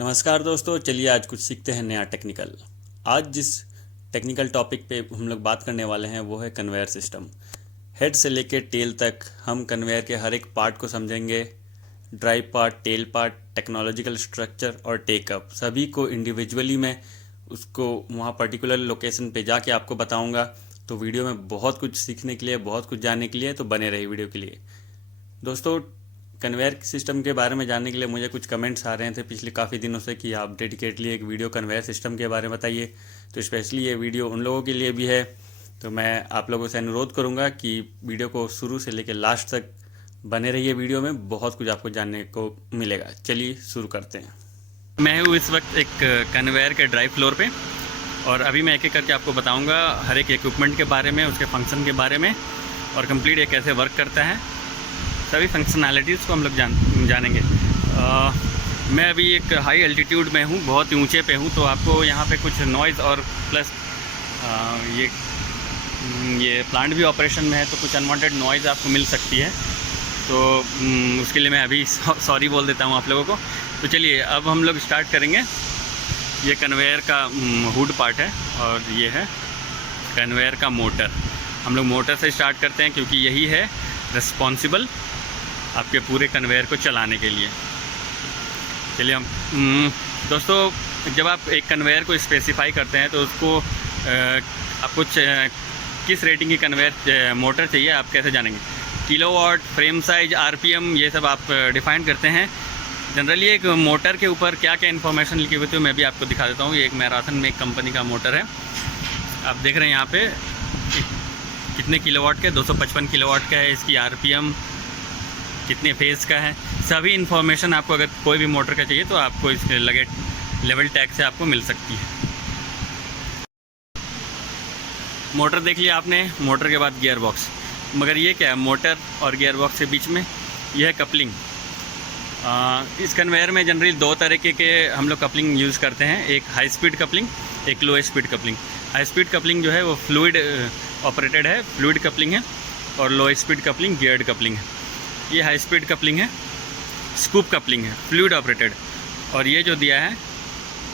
नमस्कार दोस्तों, चलिए आज कुछ सीखते हैं नया टेक्निकल। आज जिस टेक्निकल टॉपिक पे हम लोग बात करने वाले हैं वो है कन्वेयर सिस्टम। हेड से लेके टेल तक हम कन्वेयर के हर एक पार्ट को समझेंगे। Drive part, tail part, technological structure और टेकअप, सभी को इंडिविजुअली मैं उसको वहाँ पर्टिकुलर लोकेशन पे जाके आपको बताऊँगा। तो वीडियो में बहुत कुछ सीखने के लिए, बहुत कुछ जानने के लिए, तो बने रहिए वीडियो के लिए। दोस्तों, कन्वेयर सिस्टम के बारे में जानने के लिए मुझे कुछ कमेंट्स आ रहे थे पिछले काफ़ी दिनों से कि आप डेडिकेटली एक वीडियो कन्वेयर सिस्टम के बारे में बताइए। तो स्पेशली ये वीडियो उन लोगों के लिए भी है। तो मैं आप लोगों से अनुरोध करूंगा कि वीडियो को शुरू से लेकर लास्ट तक बने रहिए। वीडियो में बहुत कुछ आपको जानने को मिलेगा। चलिए शुरू करते हैं। मैं हूँ इस वक्त एक कन्वेयर के ड्राइव फ्लोर पे और अभी मैं एक एक करके आपको बताऊँगा हर एक इक्विपमेंट के बारे में, उसके फंक्शन के बारे में और कंप्लीट ये कैसे वर्क करता है। सभी फंक्शनैलिटीज़ को हम लोग जानेंगे। मैं अभी एक हाई एल्टीट्यूड में हूँ, बहुत ही ऊंचे पे हूँ, तो आपको यहाँ पे कुछ नॉइज़ और प्लस ये प्लांट भी ऑपरेशन में है तो कुछ अनवांटेड नॉइज़ आपको मिल सकती है। तो उसके लिए मैं अभी सॉरी बोल देता हूँ आप लोगों को। तो चलिए अब हम लोग स्टार्ट करेंगे। ये कन्वेयर का हुड पार्ट है और ये है कन्वेयर का मोटर। हम लोग मोटर से स्टार्ट करते हैं क्योंकि यही है रिस्पॉन्सिबल आपके पूरे कन्वेयर को चलाने के लिए। चलिए हम दोस्तों, जब आप एक कन्वेयर को स्पेसिफाई करते हैं तो उसको आपको किस रेटिंग की कन्वेयर मोटर चाहिए आप कैसे जानेंगे? किलोवाट, फ्रेम साइज, आरपीएम, ये सब आप डिफाइन करते हैं। जनरली एक मोटर के ऊपर क्या क्या इन्फॉर्मेशन लिखी हुई थी मैं भी आपको दिखा देता हूँ। ये एक मैराथन में एक कंपनी का मोटर है, आप देख रहे हैं यहाँ पे कितने किलोवाट का है, 255 किलोवाट का है। इसकी आरपीएम कितने फेज़ का है, सभी इन्फॉर्मेशन आपको अगर कोई भी मोटर का चाहिए तो आपको इस लगे लेवल टैग से आपको मिल सकती है। मोटर देख लिया आपने, मोटर के बाद गियर बॉक्स। मगर ये क्या है, मोटर और गियर बॉक्स के बीच में यह है कपलिंग। इस कन्वेयर में जनरली दो तरीके के हम लोग कपलिंग यूज़ करते हैं, एक हाई स्पीड कपलिंग, एक लो speed coupling. High speed coupling जो है वो फ्लूइड ऑपरेटेड है, फ्लूइड कपलिंग है, और लो स्पीड कपलिंग गियर्ड कपलिंग है। ये हाई स्पीड कपलिंग है, स्कूप कपलिंग है, फ्लूइड ऑपरेटेड। और ये जो दिया है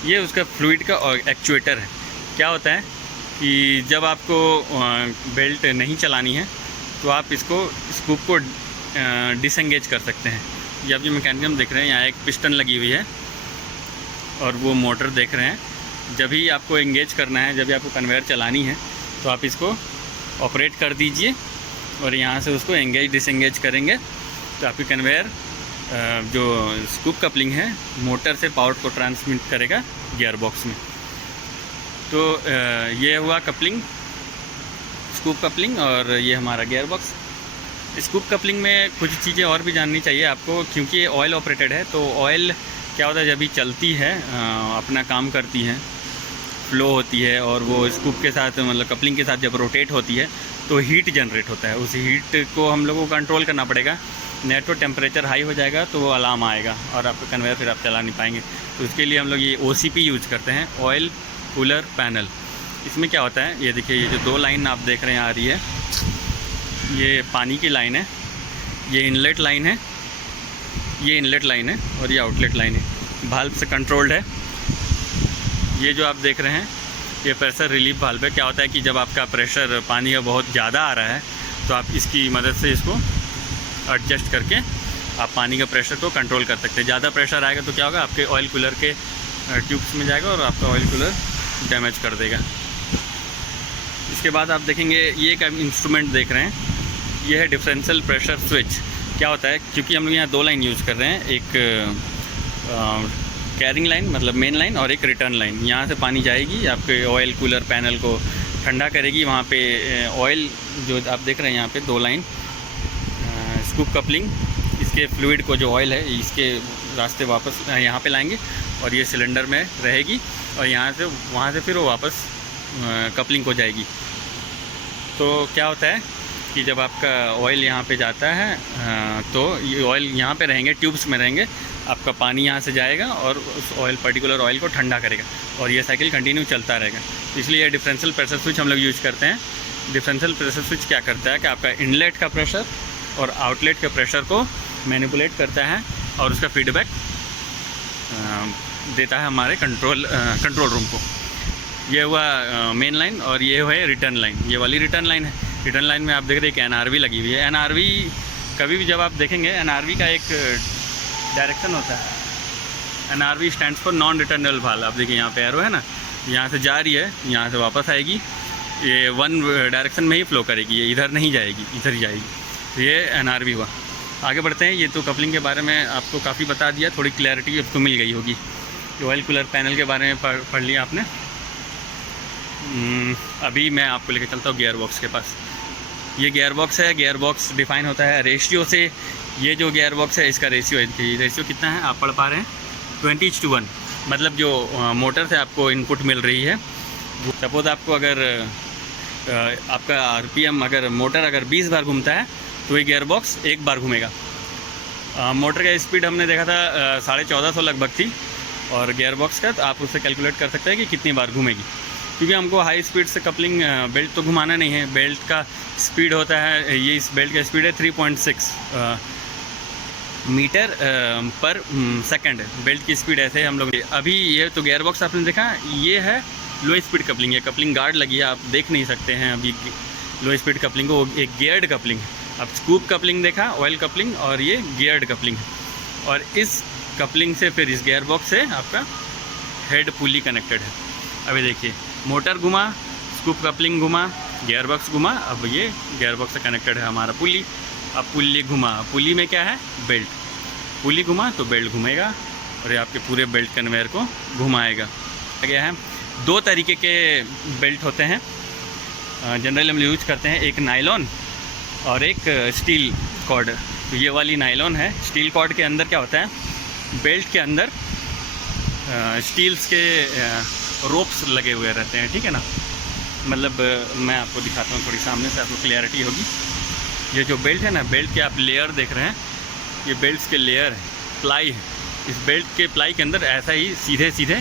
ये उसका फ्लूइड का एक्चुएटर है। क्या होता है कि जब आपको बेल्ट नहीं चलानी है तो आप इसको स्कूप को डिसएंगेज कर सकते हैं। ये आप जो मैकेनिज्म देख रहे हैं, यहाँ एक पिस्टन लगी हुई है और वो मोटर देख रहे हैं। जब भी आपको एंगेज करना है, जब भी आपको कन्वेयर चलानी है तो आप इसको ऑपरेट कर दीजिए और यहाँ से उसको एंगेज डिसएंगेज करेंगे तो आपकी कन्वेयर जो स्कूप कपलिंग है मोटर से पावर को ट्रांसमिट करेगा गियर बॉक्स में। तो ये हुआ कपलिंग, स्कूप कपलिंग, और ये हमारा गियर बॉक्स। स्कूप कपलिंग में कुछ चीज़ें और भी जाननी चाहिए आपको, क्योंकि ये ऑयल ऑपरेटेड है। तो ऑयल क्या होता है, जब भी चलती है अपना काम करती है, फ्लो होती है, और वो स्कूप के साथ मतलब कपलिंग के साथ जब रोटेट होती है तो हीट जनरेट होता है। उस हीट को हम लोगों को कंट्रोल करना पड़ेगा। नेट तो टेम्परेचर हाई हो जाएगा तो वो अलार्म आएगा और आपका कन्वेयर फिर आप चला नहीं पाएंगे। तो उसके लिए हम लोग ये OCP यूज़ करते हैं, ऑयल कूलर पैनल। इसमें क्या होता है, ये देखिए, ये जो दो लाइन आप देख रहे हैं आ रही है, ये पानी की लाइन है, ये इनलेट लाइन है, ये इनलेट लाइन है, और ये आउटलेट लाइन है। वाल्व से कंट्रोल्ड है। ये जो आप देख रहे हैं ये प्रेशर रिलीफ वाल्व है। क्या होता है कि जब आपका प्रेशर पानी का बहुत ज़्यादा आ रहा है तो आप इसकी मदद से इसको एडजस्ट करके आप पानी का प्रेशर को कंट्रोल कर सकते हैं। ज़्यादा प्रेशर आएगा तो क्या होगा, आपके ऑयल कूलर के ट्यूब्स में जाएगा और आपका ऑयल कूलर डैमेज कर देगा। इसके बाद आप देखेंगे ये एक इंस्ट्रूमेंट देख रहे हैं, ये है डिफरेंशियल प्रेशर स्विच। क्या होता है, क्योंकि हम लोग यहाँ दो लाइन यूज़ कर रहे हैं, एक कैरिंग लाइन मतलब मेन लाइन और एक रिटर्न लाइन। यहाँ से पानी जाएगी, आपके ऑयल कूलर पैनल को ठंडा करेगी। वहाँ पे ऑयल जो आप देख रहे हैं यहाँ पे दो लाइन स्कूप कपलिंग, इसके फ्लूइड को जो ऑयल है इसके रास्ते वापस यहाँ पे लाएंगे और ये सिलेंडर में रहेगी और यहाँ से वहाँ से फिर वो वापस कपलिंग को जाएगी। तो क्या होता है कि जब आपका ऑयल यहाँ पे जाता है तो ये ऑयल यहाँ पे रहेंगे, ट्यूब्स में रहेंगे, आपका पानी यहाँ से जाएगा और उस ऑयल पर्टिकुलर ऑयल को ठंडा करेगा और ये साइकिल कंटिन्यू चलता रहेगा। तो इसलिए डिफरेंशियल प्रेशर स्विच हम लोग यूज़ करते हैं। डिफरेंशियल प्रेशर स्विच क्या करता है कि आपका इनलेट का प्रेशर और आउटलेट के प्रेशर को मैनिपुलेट करता है और उसका फीडबैक देता है हमारे कंट्रोल रूम को। ये हुआ मेन लाइन और ये है रिटर्न लाइन। ये वाली रिटर्न लाइन है। रिटर्न लाइन में आप देख रहे हैं कि NRV लगी हुई है। NRV कभी भी जब आप देखेंगे NRV का एक डायरेक्शन होता है। NRV stands for non returnable valve. आप देखिए यहाँ पे एरो है ना, यहाँ से जा रही है, यहाँ से वापस आएगी, ये वन डायरेक्शन में ही फ्लो करेगी, ये इधर नहीं जाएगी, इधर ही जाएगी। तो ये NRV हुआ। आगे बढ़ते हैं। ये तो कपलिंग के बारे में आपको काफ़ी बता दिया, थोड़ी क्लैरिटी अब तो मिल गई होगी। ऑयल कूलर पैनल के बारे में पढ़ लिया आपने। अभी मैं आपको लेकर चलता हूँ गियर बॉक्स के पास। ये गियर बॉक्स है। गियर बॉक्स डिफाइन होता है रेशियो से। ये जो गियर बॉक्स है इसका रेशियो कितना है आप पढ़ पा रहे हैं? 20:1। मतलब जो मोटर से आपको इनपुट मिल रही है, सपोज़ आपको अगर आपका RPM अगर मोटर अगर 20 बार घूमता है तो ये गियर बॉक्स 1 बार घूमेगा। मोटर का स्पीड हमने देखा था 1450 लगभग थी, और गियर बॉक्स का तो आप उससे कैलकुलेट कर सकते हैं कि कितनी बार घूमेगी। क्योंकि हमको हाई स्पीड से कपलिंग बेल्ट तो घुमाना नहीं है। बेल्ट का स्पीड होता है, ये इस बेल्ट का स्पीड है 3.6 मीटर पर सेकंड। बेल्ट की स्पीड ऐसे हम लोग अभी ये तो गियर बॉक्स आपने देखा, ये है लो स्पीड कपलिंग। ये कपलिंग गार्ड लगी है, आप देख नहीं सकते हैं अभी लो स्पीड कपलिंग को, एक गियर्ड कपलिंग। अब स्कूप कपलिंग देखा, ऑयल कपलिंग, और ये गियर्ड कपलिंग। और इस कपलिंग से फिर इस गियर बॉक्स से आपका हेड पुली कनेक्टेड है। अभी देखिए मोटर घुमा, स्कूप कपलिंग घुमा, गियर बॉक्स घुमा, अब ये गियर बॉक्स से कनेक्टेड है हमारा पुली। अब पुली घुमा, पुली में क्या है? बेल्ट। पुली घुमा तो बेल्ट घूमेगा और ये आपके पूरे बेल्ट कन्वेयर को घुमाएगा। क्या है? 2 तरीके के बेल्ट होते हैं जनरली हम यूज करते हैं, एक नायलॉन और एक स्टील कॉर्ड। तो ये वाली नायलॉन है। स्टील कॉर्ड के अंदर क्या होता है? बेल्ट के अंदर स्टील्स के रोप्स लगे हुए रहते हैं, ठीक है ना। मतलब मैं आपको दिखाता हूँ थोड़ी सामने से, आपको क्लियरिटी होगी। ये जो बेल्ट है ना, बेल्ट के आप लेयर देख रहे हैं, ये बेल्ट्स के लेयर है, प्लाई है। इस बेल्ट के प्लाई के अंदर ऐसा ही सीधे सीधे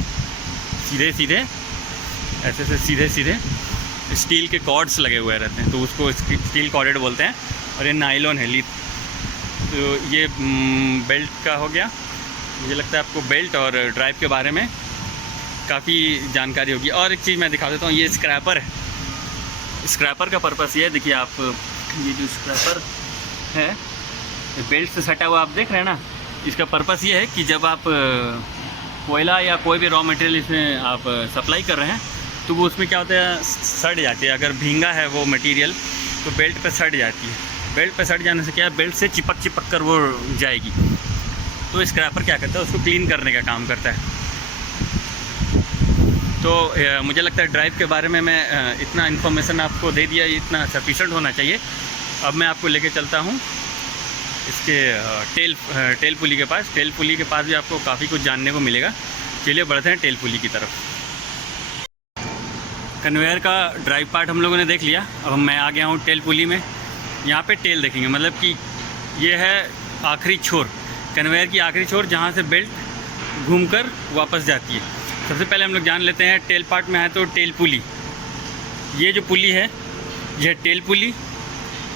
ऐसे से सीधे स्टील के कॉर्ड्स लगे हुए रहते हैं, तो उसको स्टील कॉर्डेड बोलते हैं। और ये नायलॉन है, लीड। तो ये बेल्ट का हो गया। मुझे लगता है आपको बेल्ट और ड्राइव के बारे में काफ़ी जानकारी होगी। और एक चीज़ मैं दिखा देता हूँ, ये स्क्रैपर है। स्क्रैपर का पर्पस ये है, देखिए आप, ये जो स्क्रैपर है बेल्ट से सटा हुआ आप देख रहे हैं ना, इसका पर्पस ये है कि जब आप कोयला या कोई भी रॉ मटेरियल इसमें आप सप्लाई कर रहे हैं तो वो उसमें क्या होता है, सड़ जाती है। अगर भींगा है वो मटेरियल तो बेल्ट पे सड़ जाती है। बेल्ट पे सड़ जाने से क्या है, बेल्ट से चिपक कर वो जाएगी। तो स्क्रैपर क्या करता है, उसको क्लीन करने का काम करता है। तो मुझे लगता है ड्राइव के बारे में मैं इतना इन्फॉर्मेशन आपको दे दिया, इतना सफिशेंट होना चाहिए। अब मैं आपको लेके चलता हूँ इसके टेल पुली के पास। टेल पुली के पास भी आपको काफ़ी कुछ जानने को मिलेगा। चलिए बढ़ते हैं टेल पुली की तरफ। कन्वेयर का ड्राइव पार्ट हम लोगों ने देख लिया। अब मैं आ गया हूँ टेल पुली में। यहाँ पे टेल देखेंगे, मतलब कि ये है आखिरी छोर, कन्वेयर की आखिरी छोर, जहाँ से बेल्ट घूमकर वापस जाती है। सबसे पहले हम लोग जान लेते हैं टेल पार्ट में है तो टेल पुली। ये जो पुली है यह टेल पुली।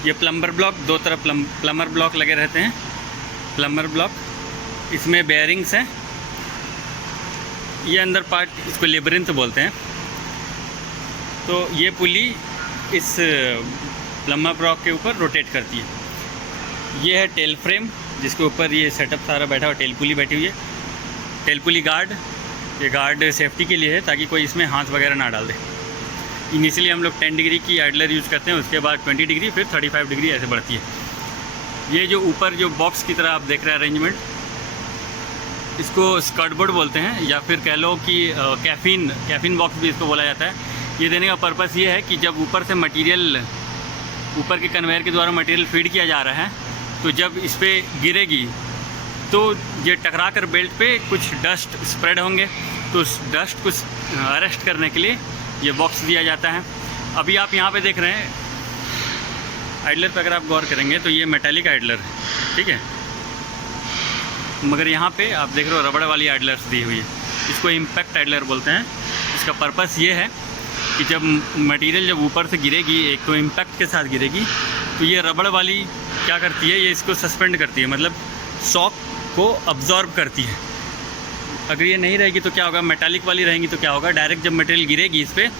ये प्लम्बर ब्लॉक, 2 तरफ प्लम्बर ब्लॉक लगे रहते हैं, प्लम्बर ब्लॉक। इसमें बेयरिंग्स हैं। ये अंदर पार्ट, इसको लेबरिंथ बोलते हैं। तो ये पुली इस प्लम्बर ब्लॉक के ऊपर रोटेट करती है। ये है टेल फ्रेम, जिसके ऊपर ये सेटअप सारा बैठा हुआ, टेल पुली बैठी हुई है। टेल पुली गार्ड, ये गार्ड सेफ्टी के लिए है ताकि कोई इसमें हाथ वगैरह ना डाल दे। इनिशियली हम लोग 10 डिग्री की आइडलर यूज़ करते हैं, उसके बाद 20 डिग्री, फिर 35 डिग्री ऐसे बढ़ती है। ये जो ऊपर जो बॉक्स की तरह आप देख रहे हैं अरेंजमेंट, इसको स्कर्ट बोर्ड बोलते हैं, या फिर कह लो कि कैफीन बॉक्स भी इसको बोला जाता है। ये देने का पर्पस ये है कि जब ऊपर से मटेरियल, ऊपर के कन्वेयर के द्वारा मटेरियल फीड किया जा रहा है, तो जब इस पर गिरेगी तो ये टकरा कर बेल्ट पे कुछ डस्ट स्प्रेड होंगे, तो उस डस्ट को अरेस्ट करने के लिए ये बॉक्स दिया जाता है। अभी आप यहाँ पे देख रहे हैं आइडलर पे, अगर आप गौर करेंगे तो ये मेटालिक आइडलर है, ठीक है। मगर यहाँ पे आप देख रहे हो रबड़ वाली आइडलर्स दी हुई है, इसको इम्पैक्ट आइडलर बोलते हैं। इसका पर्पस ये है कि जब मटेरियल जब ऊपर से गिरेगी, एक तो इम्पैक्ट के साथ गिरेगी, तो ये रबड़ वाली क्या करती है, ये इसको सस्पेंड करती है, मतलब शॉक को अब्जॉर्ब करती है। अगर ये नहीं रहेगी तो क्या होगा, मेटालिक वाली रहेंगी तो क्या होगा, डायरेक्ट जब मटेरियल गिरेगी इस पर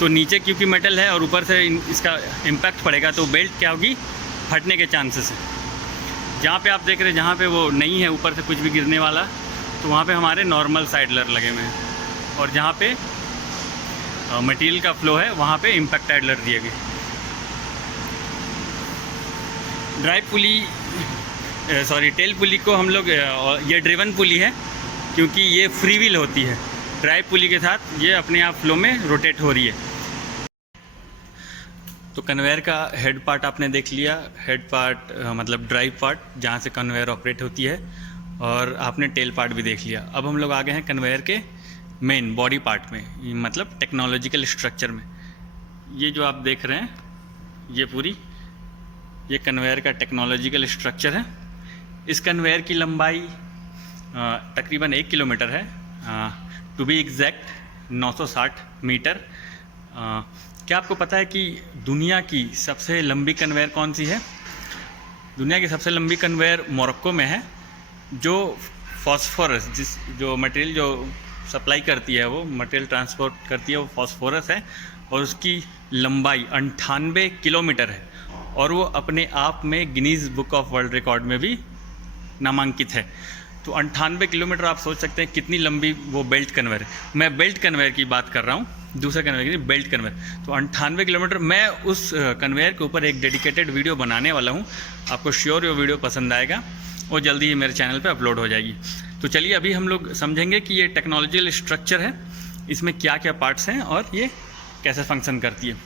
तो नीचे क्योंकि मेटल है और ऊपर से इसका इम्पैक्ट पड़ेगा तो बेल्ट क्या होगी, फटने के चांसेस हैं। जहाँ पे आप देख रहे हैं जहाँ पे वो नहीं है ऊपर से कुछ भी गिरने वाला, तो वहाँ पे हमारे नॉर्मल साइडलर लगे हुए हैं, और जहाँ पे मटेरियल का फ्लो है वहाँ पे इम्पैक्ट आइडलर दिए गए। ड्राइव पुली टेल पुली को हम लोग, ये ड्रिवन पुली है क्योंकि ये फ्री व्हील होती है। ड्राइव पुली के साथ ये अपने आप फ्लो में रोटेट हो रही है। तो कन्वेयर का हेड पार्ट आपने देख लिया, हेड पार्ट मतलब ड्राइव पार्ट जहाँ से कन्वेयर ऑपरेट होती है, और आपने टेल पार्ट भी देख लिया। अब हम लोग आ गए हैं कन्वेयर के मेन बॉडी पार्ट में, मतलब टेक्नोलॉजिकल स्ट्रक्चर में। ये जो आप देख रहे हैं ये कन्वेयर का टेक्नोलॉजिकल स्ट्रक्चर है। इस कन्वेयर की लंबाई तकरीबन 1 किलोमीटर है, टू बी एग्जैक्ट 960 मीटर। क्या आपको पता है कि दुनिया की सबसे लंबी कन्वेयर कौन सी है? दुनिया की सबसे लंबी कन्वेयर मोरक्को में है, जो फॉस्फोरस जो मटेरियल जो सप्लाई करती है, वो मटेरियल ट्रांसपोर्ट करती है, वो फॉस्फोरस है, और उसकी लंबाई 98 किलोमीटर है, और वो अपने आप में Guinness book of world record में भी नामांकित है। तो 98 किलोमीटर आप सोच सकते हैं कितनी लंबी वो बेल्ट कन्वेयर है। मैं बेल्ट कन्वेयर की बात कर रहा हूँ, दूसरा कन्वेयर की नहीं, बेल्ट कन्वेयर। तो 98 किलोमीटर। मैं उस कन्वेयर के ऊपर एक डेडिकेटेड वीडियो बनाने वाला हूँ, आपको श्योर वो वीडियो पसंद आएगा, वो जल्दी ही मेरे चैनल पे अपलोड हो जाएगी। तो चलिए अभी हम लोग समझेंगे कि ये टेक्नोलॉजिकल स्ट्रक्चर है, इसमें क्या क्या पार्ट्स हैं और ये कैसे फंक्शन करती है।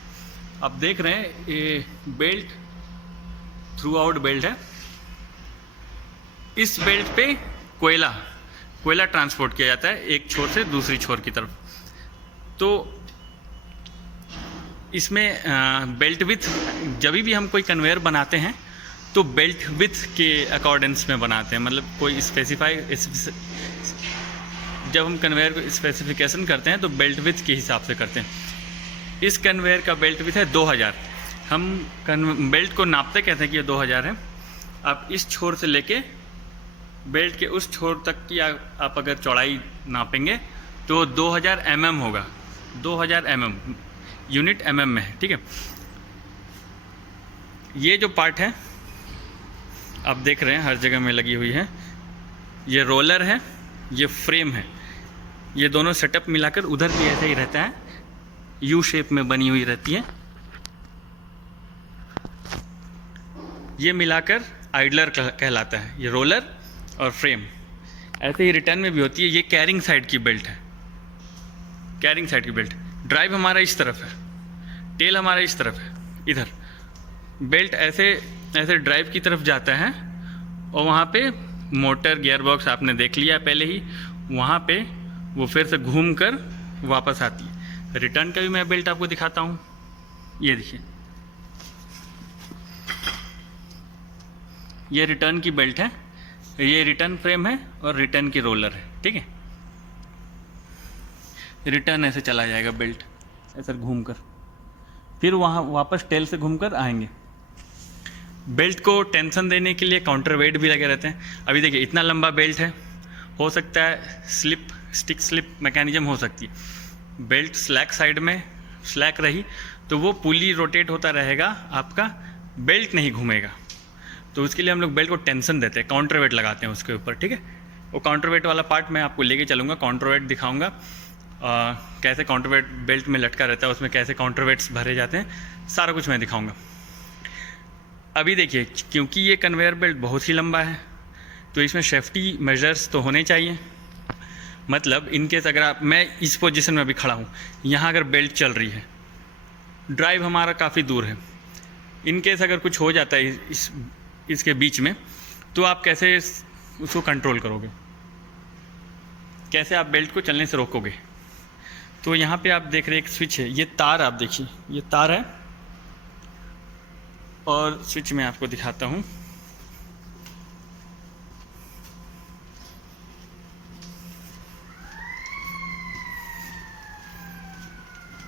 आप देख रहे हैं ये बेल्ट थ्रू आउट बेल्ट है। इस बेल्ट पे कोयला ट्रांसपोर्ट किया जाता है एक छोर से दूसरी छोर की तरफ। तो इसमें बेल्ट विथ, जब भी हम कोई कन्वेयर बनाते हैं तो बेल्ट विथ के अकॉर्डेंस में बनाते हैं, मतलब कोई जब हम कन्वेयर को स्पेसिफिकेशन करते हैं तो बेल्ट विथ के हिसाब से करते हैं। इस कन्वेयर का बेल्ट विथ है 2000। हम बेल्ट को नापते कहते हैं कि ये 2000 है। आप इस छोर से लेके बेल्ट के उस छोर तक की आप अगर चौड़ाई नापेंगे तो 2000 mm होगा। 2000 mm यूनिट mm में है, ठीक है। ये जो पार्ट है आप देख रहे हैं हर जगह में लगी हुई है, ये रोलर है, ये फ्रेम है। ये दोनों सेटअप मिलाकर उधर भी ऐसे ही रहता है, यू शेप में बनी हुई रहती है। ये मिलाकर आइडलर कहलाता है, ये रोलर और फ्रेम। ऐसे ही रिटर्न में भी होती है। ये कैरिंग साइड की बेल्ट है, कैरिंग साइड की बेल्ट। ड्राइव हमारा इस तरफ है, टेल हमारा इस तरफ है, इधर बेल्ट ऐसे ड्राइव की तरफ जाता है, और वहाँ पे मोटर गियर बॉक्स आपने देख लिया पहले ही, वहाँ पे वो फिर से घूम कर वापस आती है। रिटर्न का भी मैं बेल्ट आपको दिखाता हूँ, ये देखिए, ये रिटर्न की बेल्ट है, ये रिटर्न फ्रेम है और रिटर्न की रोलर है, ठीक है। रिटर्न ऐसे चला जाएगा बेल्ट ऐसे घूमकर, फिर वहाँ वापस टेल से घूमकर आएंगे। बेल्ट को टेंशन देने के लिए काउंटर वेट भी लगे रहते हैं। अभी देखिए इतना लंबा बेल्ट है, हो सकता है स्टिक स्लिप मैकेनिज्म हो सकती है। बेल्ट स्लैक साइड में स्लैक रही तो वो पुली रोटेट होता रहेगा, आपका बेल्ट नहीं घूमेगा। तो उसके लिए हम लोग बेल्ट को टेंशन देते हैं, काउंटर वेट लगाते हैं उसके ऊपर, ठीक है। वो काउंटर वेट वाला पार्ट मैं आपको लेके चलूँगा, काउंटर वेट दिखाऊँगा कैसे काउंटर वेट बेल्ट में लटका रहता है, उसमें कैसे काउंटर वेट्स भरे जाते हैं, सारा कुछ मैं दिखाऊँगा। अभी देखिए, क्योंकि ये कन्वेयर बेल्ट बहुत ही लंबा है तो इसमें सेफ्टी मेजर्स तो होने चाहिए। मतलब इनकेस अगर मैं इस पोजीशन में अभी खड़ा हूँ, यहाँ अगर बेल्ट चल रही है, ड्राइव हमारा काफ़ी दूर है, इनकेस अगर कुछ हो जाता है इसके बीच में, तो आप कैसे उसको कंट्रोल करोगे, कैसे आप बेल्ट को चलने से रोकोगे। तो यहाँ पे आप देख रहे हैं एक स्विच है, ये तार आप देखिए, ये तार है, और स्विच मैं आपको दिखाता हूँ।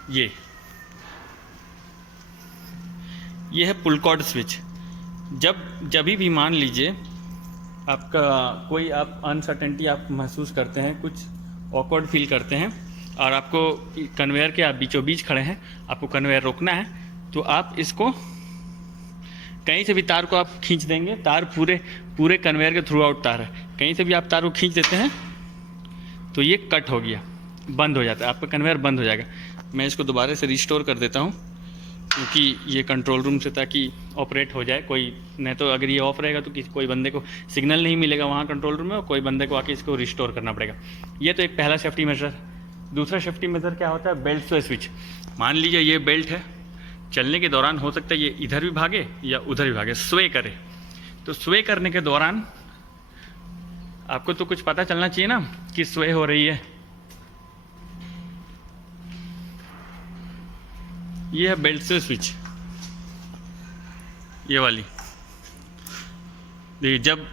ये है पुल कॉर्ड स्विच। जब भी मान लीजिए आपका कोई आप अनसर्टेनिटी आप महसूस करते हैं, कुछ ऑकवर्ड फील करते हैं और आपको कन्वेयर के आप बीचों बीच खड़े हैं, आपको कन्वेयर रोकना है, तो आप इसको कहीं से भी तार को आप खींच देंगे, तार पूरे कन्वेयर के थ्रू आउट तार है, कहीं से भी आप तार को खींच देते हैं तो ये कट हो गया, बंद हो जाता है, आपका कन्वेयर बंद हो जाएगा। मैं इसको दोबारा से रिस्टोर कर देता हूँ क्योंकि ये कंट्रोल रूम से, ताकि ऑपरेट हो जाए कोई, नहीं तो अगर ये ऑफ रहेगा तो कोई बंदे को सिग्नल नहीं मिलेगा वहाँ कंट्रोल रूम में और कोई बंदे को आके इसको रिस्टोर करना पड़ेगा। ये तो एक पहला सेफ्टी मेजर। दूसरा सेफ्टी मेजर क्या होता है, बेल्ट से स्विच। मान लीजिए ये बेल्ट है, चलने के दौरान हो सकता है ये इधर भी भागे या उधर भी भागे, स्वे करे, तो स्वे करने के दौरान आपको तो कुछ पता चलना चाहिए ना कि स्वे हो रही है। ये है बेल्ट से स्विच, ये वाली। देखिए जब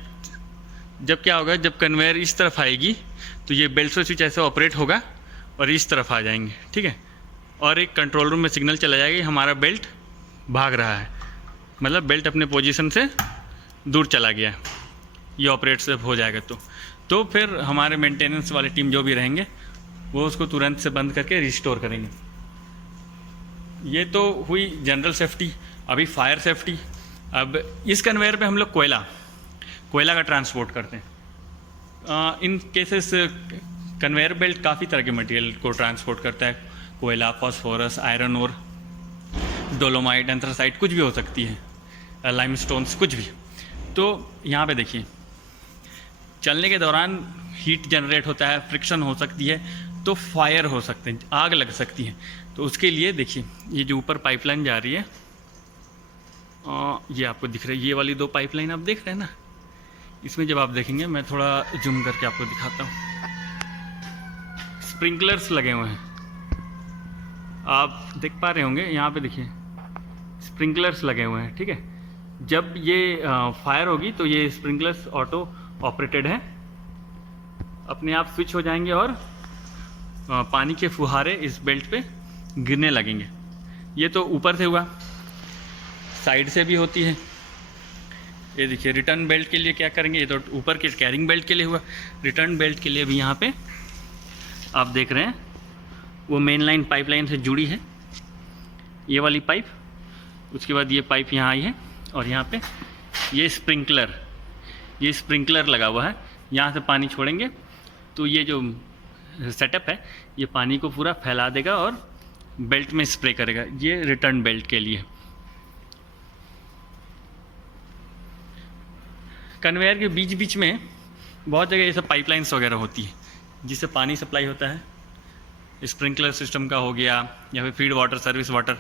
क्या होगा, जब कन्वेयर इस तरफ आएगी तो ये बेल्ट से स्विच ऐसे ऑपरेट होगा और इस तरफ आ जाएंगे, ठीक है, और एक कंट्रोल रूम में सिग्नल चला जाएगा कि हमारा बेल्ट भाग रहा है, मतलब बेल्ट अपने पोजीशन से दूर चला गया है, ये ऑपरेट से हो जाएगा। तो फिर हमारे मेंटेनेंस वाले टीम जो भी रहेंगे वो उसको तुरंत से बंद करके रिस्टोर करेंगे। ये तो हुई जनरल सेफ्टी। अभी फायर सेफ्टी। अब इस कन्वेयर पे हम लोग कोयला का ट्रांसपोर्ट करते हैं। इन केसेस कन्वेयर बेल्ट काफ़ी तरह के मटेरियल को ट्रांसपोर्ट करता है, कोयला, फॉस्फोरस, आयरन और डोलोमाइट, एंथ्रासाइट, कुछ भी हो सकती है, लाइमस्टोन्स, कुछ भी। तो यहाँ पे देखिए, चलने के दौरान हीट जनरेट होता है, फ्रिक्शन हो सकती है, तो फायर हो सकते हैं, आग लग सकती है। तो उसके लिए देखिए ये जो ऊपर पाइपलाइन जा रही है, ये आपको दिख रही है, ये वाली 2 पाइपलाइन आप देख रहे हैं ना, इसमें जब आप देखेंगे, मैं थोड़ा जूम करके आपको दिखाता हूँ, स्प्रिंकलर्स लगे हुए हैं, आप देख पा रहे होंगे, यहाँ पे देखिए स्प्रिंकलर्स लगे हुए हैं, ठीक है। जब ये फायर होगी तो ये स्प्रिंकलर्स ऑटो ऑपरेटेड है, अपने आप स्विच हो जाएंगे और पानी के फुहारे इस बेल्ट पे गिरने लगेंगे। ये तो ऊपर से हुआ, साइड से भी होती है। ये देखिए रिटर्न बेल्ट के लिए क्या करेंगे, ये तो ऊपर के कैरिंग बेल्ट के लिए हुआ। रिटर्न बेल्ट के लिए भी यहाँ पे आप देख रहे हैं वो मेन लाइन पाइपलाइन से जुड़ी है, ये वाली पाइप, उसके बाद ये पाइप यहाँ आई है और यहाँ पे ये स्प्रिंकलर लगा हुआ है। यहाँ से पानी छोड़ेंगे तो ये जो सेटअप है ये पानी को पूरा फैला देगा और बेल्ट में स्प्रे करेगा। ये रिटर्न बेल्ट के लिए। कन्वेयर के बीच बीच में बहुत जगह ये सब पाइपलाइंस वगैरह होती है जिससे पानी सप्लाई होता है, स्प्रिंकलर सिस्टम का हो गया या फिर फीड वाटर, सर्विस वाटर।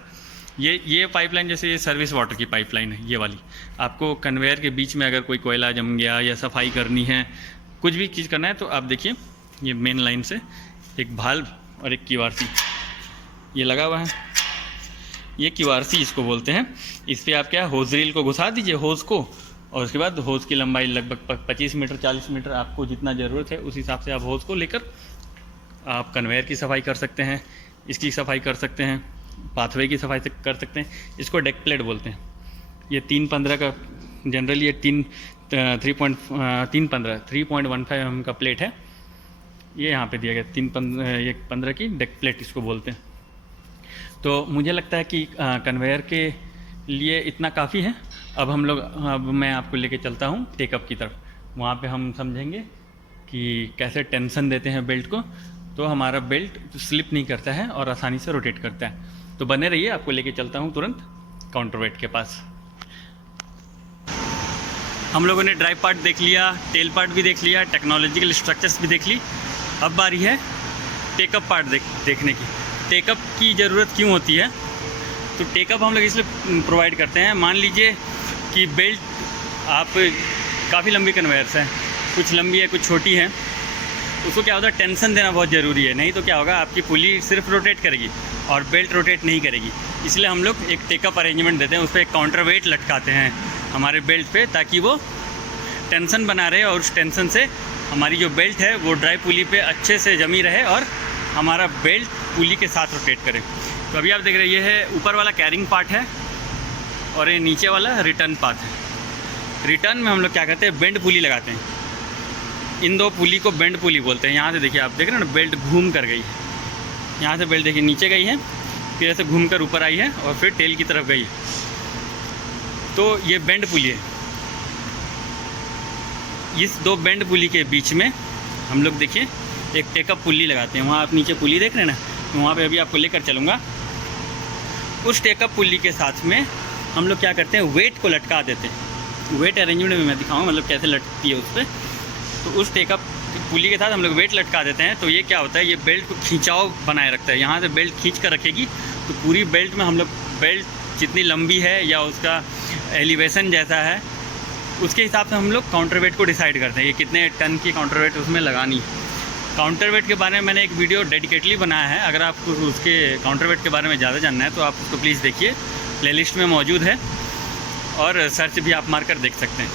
ये पाइपलाइन जैसे ये सर्विस वाटर की पाइपलाइन है, ये वाली। आपको कन्वेयर के बीच में अगर कोई कोयला जम गया या सफाई करनी है, कुछ भी चीज़ करना है, तो आप देखिए ये मेन लाइन से एक भाल्व और एक क्यूआरसी ये लगा हुआ है। ये क्यूआरसी इसको बोलते हैं। इस पर आप क्या होज रील को घुसा दीजिए, होज को, और उसके बाद होज की लंबाई लगभग 25 मीटर 40 मीटर, आपको जितना ज़रूरत है उस हिसाब से आप होज को लेकर आप कन्वेयर की सफाई कर सकते हैं, इसकी सफाई कर सकते हैं, पाथवे की सफाई कर सकते हैं। इसको डेक प्लेट बोलते हैं। ये 315 का जनरली ये 3.15 mm का प्लेट है, ये यहाँ पे दिया गया 315 की डेक प्लेट इसको बोलते हैं। तो मुझे लगता है कि कन्वेयर के लिए इतना काफ़ी है। अब मैं आपको लेके चलता हूँ टेकअप की तरफ। वहाँ पे हम समझेंगे कि कैसे टेंशन देते हैं बेल्ट को, तो हमारा बेल्ट स्लिप नहीं करता है और आसानी से रोटेट करता है। तो बने रहिए, आपको लेके चलता हूँ तुरंत काउंटर वेट के पास। हम लोगों ने ड्राइव पार्ट देख लिया, टेल पार्ट भी देख लिया, टेक्नोलॉजिकल स्ट्रक्चर्स भी देख ली। अब बारी है टेकअप पार्ट देखने की। टेकअप की ज़रूरत क्यों होती है? तो टेकअप हम लोग इसलिए प्रोवाइड करते हैं, मान लीजिए कि बेल्ट आप काफ़ी लंबी कन्वेयर्स हैं, कुछ लंबी है कुछ छोटी है, उसको क्या होता है टेंशन देना बहुत ज़रूरी है। नहीं तो क्या होगा, आपकी पुली सिर्फ रोटेट करेगी और बेल्ट रोटेट नहीं करेगी। इसलिए हम लोग एक टेकअप अरेंजमेंट देते हैं, उस पर एक काउंटर वेट लटकाते हैं हमारे बेल्ट पे, ताकि वो टेंशन बना रहे और उस टेंशन से हमारी जो बेल्ट है वो ड्राई पुली पे अच्छे से जमी रहे और हमारा बेल्ट पुली के साथ रोटेट करे। तो अभी आप देख रहे हैं, ये है ऊपर वाला कैरिंग पार्ट है और ये नीचे वाला रिटर्न पार्ट है। रिटर्न में हम लोग क्या करते हैं, बेंड पुली लगाते हैं। इन दो पुली को बेंड पुली बोलते हैं। यहाँ से देखिए, आप देख रहे हैं ना, बेल्ट घूम कर गई, यहाँ से बेल्ट देखिए नीचे गई है, फिर ऐसे घूम कर ऊपर आई है और फिर टेल की तरफ गई, तो ये बेंड पुली है। इस दो बेंड पुली के बीच में हम लोग देखिए एक टेकअप पुली लगाते हैं। वहाँ आप नीचे पुली देख रहे हैं ना, तो वहाँ पे अभी आपको लेकर चलूँगा। उस टेकअप पुली के साथ में हम लोग क्या करते हैं, वेट को लटका देते हैं। वेट अरेंजमेंट में मैं दिखाऊँगा मतलब कैसे लटकती है उस पर। तो उस टेकअप पुली के साथ हम लोग वेट लटका देते हैं। तो ये क्या होता है, ये बेल्ट को खिंचाव बनाए रखता है। यहाँ से बेल्ट खींच कर रखेगी तो पूरी बेल्ट में हम लोग, बेल्ट जितनी लंबी है या उसका एलिवेशन जैसा है, उसके हिसाब से हम लोग काउंटर वेट को डिसाइड करते हैं, ये कितने टन की काउंटर वेट उसमें लगानी है। काउंटर वेट के बारे में मैंने एक वीडियो डेडिकेटली बनाया है। अगर आपको उसके काउंटर वेट के बारे में ज़्यादा जानना है तो आप उसको प्लीज़ देखिए, प्लेलिस्ट में मौजूद है और सर्च भी आप मारकर देख सकते हैं।